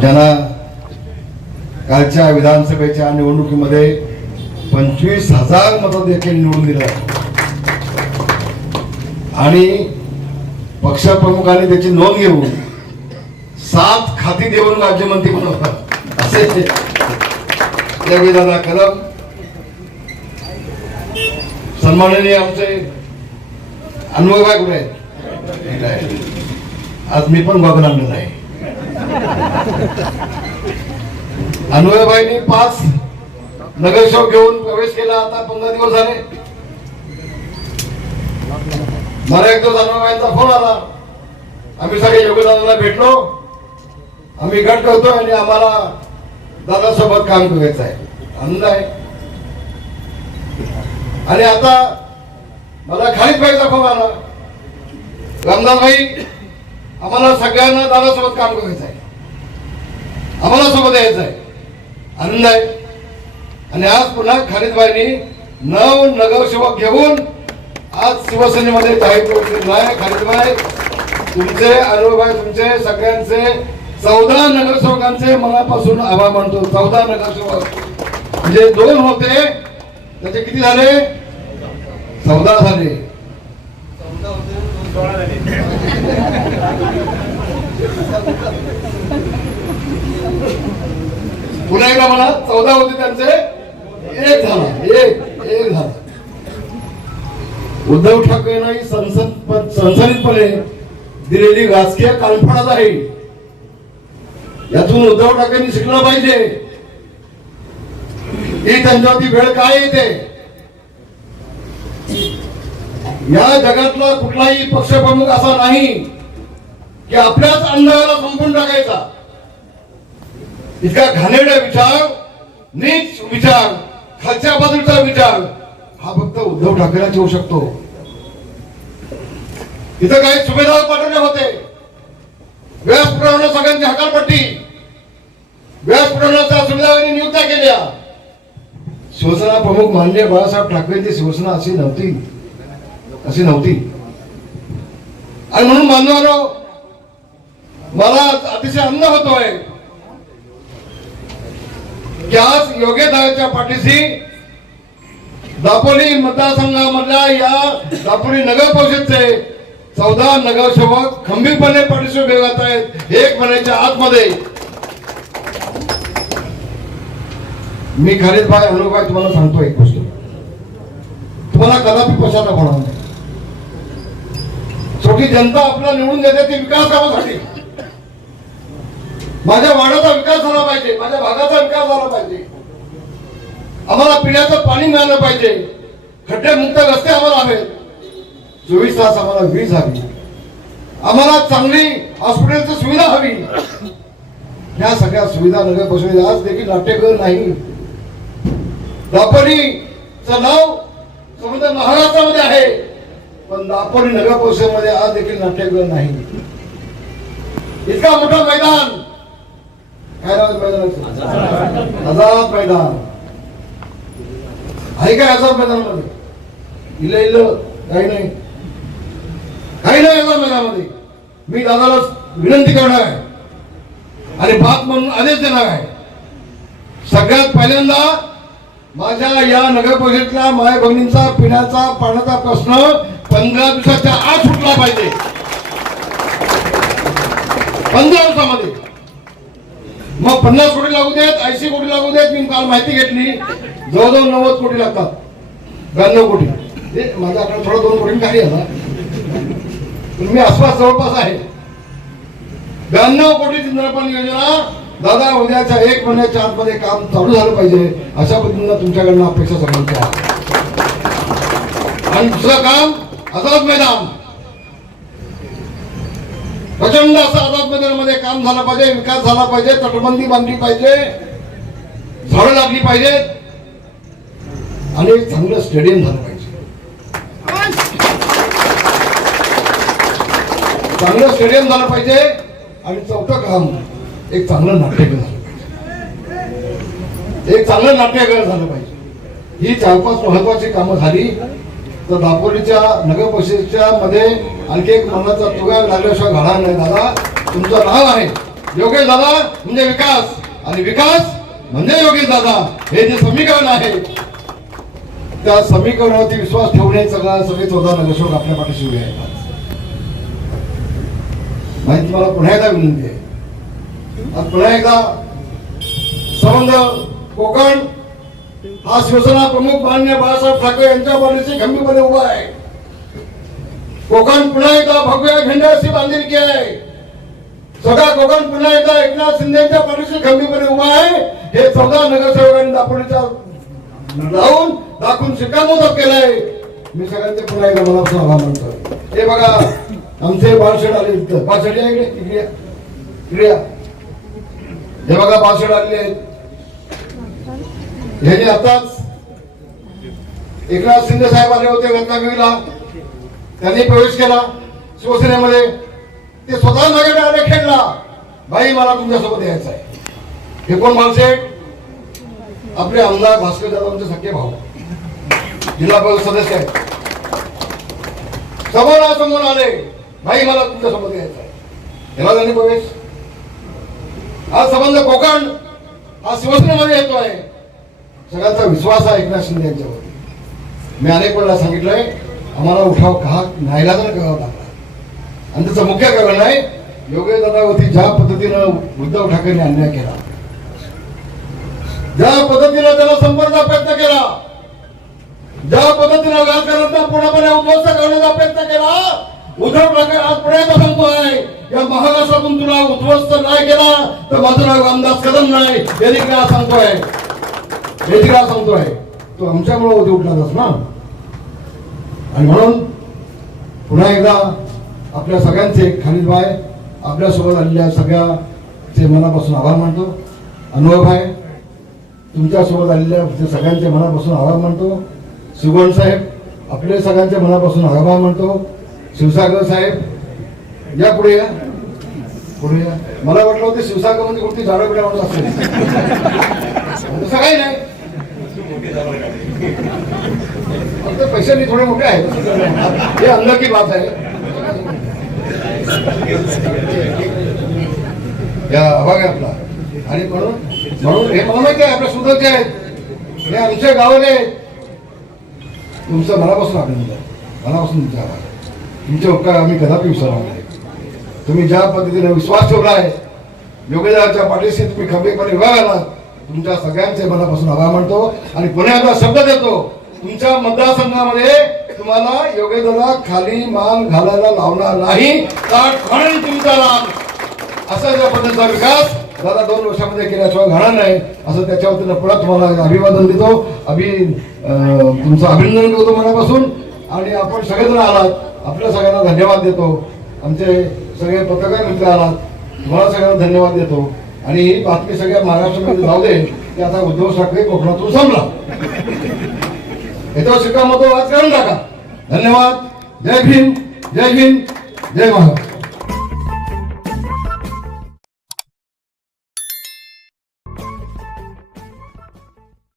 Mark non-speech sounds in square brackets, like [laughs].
ज्यांना कालच्या विधानसभेच्या निवडणुकीमध्ये पंचवीस हजार मतं देखील निवडून दिलं आणि पक्षप्रमुखांनी त्याची नोंद घेऊन सात खाती देऊन राज्यमंत्री बनवतात असे दादा कदम सन्माननीय आमचे अनुभवबाई कुठे आहेत आहे. आज मी पण बघून आणलं नाही. अनुयाबाईंनी पाच नगरसेवक घेऊन प्रवेश केला. आता पंधरा दिवस झाले. मला एक दिवस अनुयाबाईंचा फोन आला. आम्ही सगळे योगदानाला भेटलो. आम्ही गट करतो आणि आम्हाला दादासोबत काम करायचं आहे. आनंद आहे. आणि आता मला खालीच पाहिजे फोन आला. रामदास भाई आम्हाला सगळ्यांना दादासोबत काम करायचं आहे. आम्हाला सोबत यायचं आहे. आनंद आहे. आणि आज पुन्हा खालिदबाईंनी नऊ नगरसेवक घेऊन आज शिवसेनेमध्ये जाहीर खालिदबाई तुमचे अनुभवबाई तुमचे सगळ्यांचे चौदा नगरसेवकांचे मनापासून आभार मानतो. चौदा नगरसेवक म्हणजे दोन होते. त्याचे किती झाले? चौदा झाले. [laughs] पुन्हा एकदा म्हणा चौदा होते त्यांचे एक झाला एक एक झाला. उद्धव ठाकरेंनी संसद संसदितपणे दिलेली राजकीय कानफडत आहे. यातून उद्धव ठाकरेंनी शिकलं पाहिजे. ही त्यांच्यावरती वेळ काय येते? या जगातला कुठलाही पक्षप्रमुख असा नाही की आपल्याच अंधाराला संपून टाकायचा. इतका घाणेरडा विचार नीच विचार खालच्या बाजूचा विचार हा फक्त उद्धव ठाकरेला होऊ शकतो. इथं काही सुभेदार पाठवले होते. व्यासपीठावर सगळ्यांची हकालपट्टी. व्यासपीठाच्या सुविधांनी नियुक्त्या केल्या. शिवसेना प्रमुख माननीय बाळासाहेब ठाकरेंची शिवसेना अशी नव्हती. अशी नव्हती. आणि म्हणून मानवानो मला अतिशय अन्न होतोय. की आज योगेदाराच्या पाठीशी दापोली मतदारसंघामधल्या या दापोली नगर परिषदचे चौदा नगरसेवक खंबीरपणे पाठीशी उभे राहत आहेत एक महिन्याच्या आतमध्ये. मी खालीद भाई अनुभाई तुम्हाला सांगतो एक गोष्ट. तुम्हाला कदापि पश्चाताप होणार नाही. छोटी जनता आपला निवडून देते ती विकास कामासाठी. माझ्या वाड्याचा विकास झाला पाहिजे माझ्या भागाचा विकास झाला पाहिजे. आम्हाला पिण्याचं पाणी मिळालं पाहिजे. खड्डे मुक्त रस्ते आम्हाला हवेत. चोवीस तास आम्हाला वीज हवी. आम्हाला चांगली हॉस्पिटलची सुविधा हवी. या सगळ्या सुविधा नगर परिषद आज देखील नाट्यगृह नाही. दापोलीचं नाव समजा महाराष्ट्रामध्ये आहे. पण दापोली नगर परिषदेमध्ये आज देखील नाट्यगृह नाही. इतका मोठा मैदान काय नाव मैदानाचं आझाद मैदान. आहे काय आझाद मैदानामध्ये? इल इल काही नाही. काही नाही आझाद मैदानामध्ये. मी दादाला विनंती करणार आहे. आणि बात म्हणून आदेश देणार आहे. सगळ्यात पहिल्यांदा माझ्या या नगर परिषदेतल्या माय बहिणींचा पिण्याचा पाण्याचा प्रश्न पंधरा दिवसाच्या आत सुटला पाहिजे. पंधरा दिवसामध्ये. मग पन्नास कोटी लागू देत ऐंशी कोटी लागू देत मी काल माहिती घेतली. जवळजवळ नव्वद कोटी लागतात. ब्याण्णव कोटी. माझा आकडा थोडा थोडं दोन कोटी काही आला मी आसपास जवळपास आहे. ब्याण्णव कोटी चिंद्रपाल योजना दादा उद्याच्या एक महिन्याच्या आतमध्ये काम चालू झालं पाहिजे. अशा पद्धतीनं तुमच्याकडनं अपेक्षा सगळ्यांची आणि दुसरं काम आझाद मैदान. प्रचंड असं आझाद मैदानामध्ये काम झालं पाहिजे विकास झाला पाहिजे तटबंदी बांधली पाहिजे झाडं लागली पाहिजेत आणि एक चांगलं स्टेडियम झालं पाहिजे. चांगलं स्टेडियम झालं पाहिजे आणि चौथं काम एक चांगलं नाट्यगृह झालं पाहिजे. एक चांगलं नाट्यगृह झालं पाहिजे. ही चार पाच महत्वाची कामं झाली. तर दापोलीच्या नगर परिषदेच्या मध्ये आणखी एक मनाचा तुगा लागल्याशिवाय घडणार नाही दादा. तुमचं नाव आहे योगेश दादा म्हणजे विकास. आणि विकास म्हणजे योगेश दादा. हे जे समीकरण आहे त्या समीकरणावरती विश्वास ठेवणे सगळा सगळे चौदा नगरसेवक आपल्या पाठीशी उभे आहेत. माहिती मला पुन्हा एकदा विनंती आहे. आज पुन्हा एकदा संबंध कोकण हा शिवसेना प्रमुख मान्य बाळासाहेब ठाकरे यांच्या पाठीशी खंबीरपणे उभा आहे. कोकण पुन्हा एकदा भगव्या झेंड्याशी बांधिलकी आहे. सगळा कोकण पुन्हा एकदा एकनाथ शिंदेच्या पाठीशी खंबीरपणे उभा आहे. हे चौदा नगरसेवकांनी दाखवण्याचा लावून दाखवून शिक्कामोर्तब केलाय. मी सगळ्यांचे पुन्हा एकदा मनापासून आभार मानतो. हे बघा आमचे बाळशेड आले इथं. बाळशेड या इकडे इकडे इकडे हे बघा बाळशेड आलेले आहेत. ह्याने आताच एकनाथ शिंदे साहेब आले होते रत्नागिरीला त्यांनी प्रवेश केला. शिवसेनेमध्ये ते स्वतः माझ्याकडे आले खेळला. भाई मला तुमच्यासोबत यायचं आहे. हे कोण माणसे आपले आमदार भास्कर जाधव सख्खे भाऊ. जिल्हा परिषद सदस्य आहेत. समोरासमोर आले. भाई मला तुमच्यासोबत यायचं आहे. याला त्यांनी प्रवेश. हा संबंध कोकण हा शिवसेनेमध्ये आहे. सगळ्यांचा विश्वास आहे एकनाथ शिंदे यांच्यावरती. मी अनेक वेळेला सांगितलंय आम्हाला उठाव का? तर करावा लागला आणि त्याचं मुख्य कारण आहे योगेश दादावरती ज्या पद्धतीनं उद्धव ठाकरेंनी अन्याय केला ज्या पद्धतीनं त्याला संपर्काचा प्रयत्न केला ज्या पद्धतीनं राजकारणाचा पूर्णपणे उद्ध्वस्त करण्याचा प्रयत्न केला उद्धव ठाकरे आज पुढे सांगतोय या महाराष्ट्रातून तुला उद्ध्वस्त नाही केला तर माझं नाव रामदास कदम नाही. हे देखील सांगतोय. हे देखील सांगतोय. तो आमच्यामुळे होते उठलाच ना? आणि म्हणून पुन्हा एकदा आपल्या सगळ्यांचे खालीद भाई आपल्यासोबत आलेल्या सगळ्याचे मनापासून आभार मानतो. अनुभव भाई तुमच्यासोबत आलेल्या सगळ्यांचे मनापासून आभार मानतो. सुगण साहेब आपले सगळ्यांच्या मनापासून आभार मानतो. शिवसागर साहेब या पुढे या. पुढे या. मला वाटलं होतं शिवसागर म्हणजे कोणती झाडं बिडा म्हणून असेल. तसं काही नाही फक्त पैशाने थोडे मोठे आहेत. हे अंध की बात आहे या अभाग आहे आपला. आणि म्हणून म्हणून हे मला माहिती आहे आपल्या सुधाचे आहेत. हे आमच्या गावाने तुमचा तुमचं मनापासून अभिनंदन. मनापासून तुमचा आभार. तुमचे उपकार आम्ही कदापि विसरणार नाही. तुम्ही ज्या पद्धतीने विश्वास ठेवला आहे योगेदाराच्या पाठीशी तुम्ही खंबीरपणे उभा राहिलात तुमच्या सगळ्यांचे मनापासून आभार मानतो आणि पुन्हा एकदा शब्द देतो. तुमच्या मतदारसंघामध्ये तुम्हाला योगेदारा खाली मान घालायला लावणार नाही. ताट तुमचा राग. असा ज्या पद्धतीचा विकास दादा दोन वर्षामध्ये केल्याशिवाय घाणार नाही. असं त्याच्या वतीनं पुन्हा तुम्हाला अभिवादन देतो. अभि तुमचं अभिनंदन करतो मनापासून. आणि आपण सगळेजण आलात. आपल्या सगळ्यांना धन्यवाद देतो. आमचे सगळे पत्रकार मित्र आलात. तुम्हाला सगळ्यांना धन्यवाद देतो. आणि ही बातमी सगळ्या महाराष्ट्रामध्ये जाऊ दे की आता उद्धव ठाकरे कोकणातून संपला. येतो शिक्कामोर्तब आज करून टाका. धन्यवाद. जय भीम. जय भीम. जय महाराज.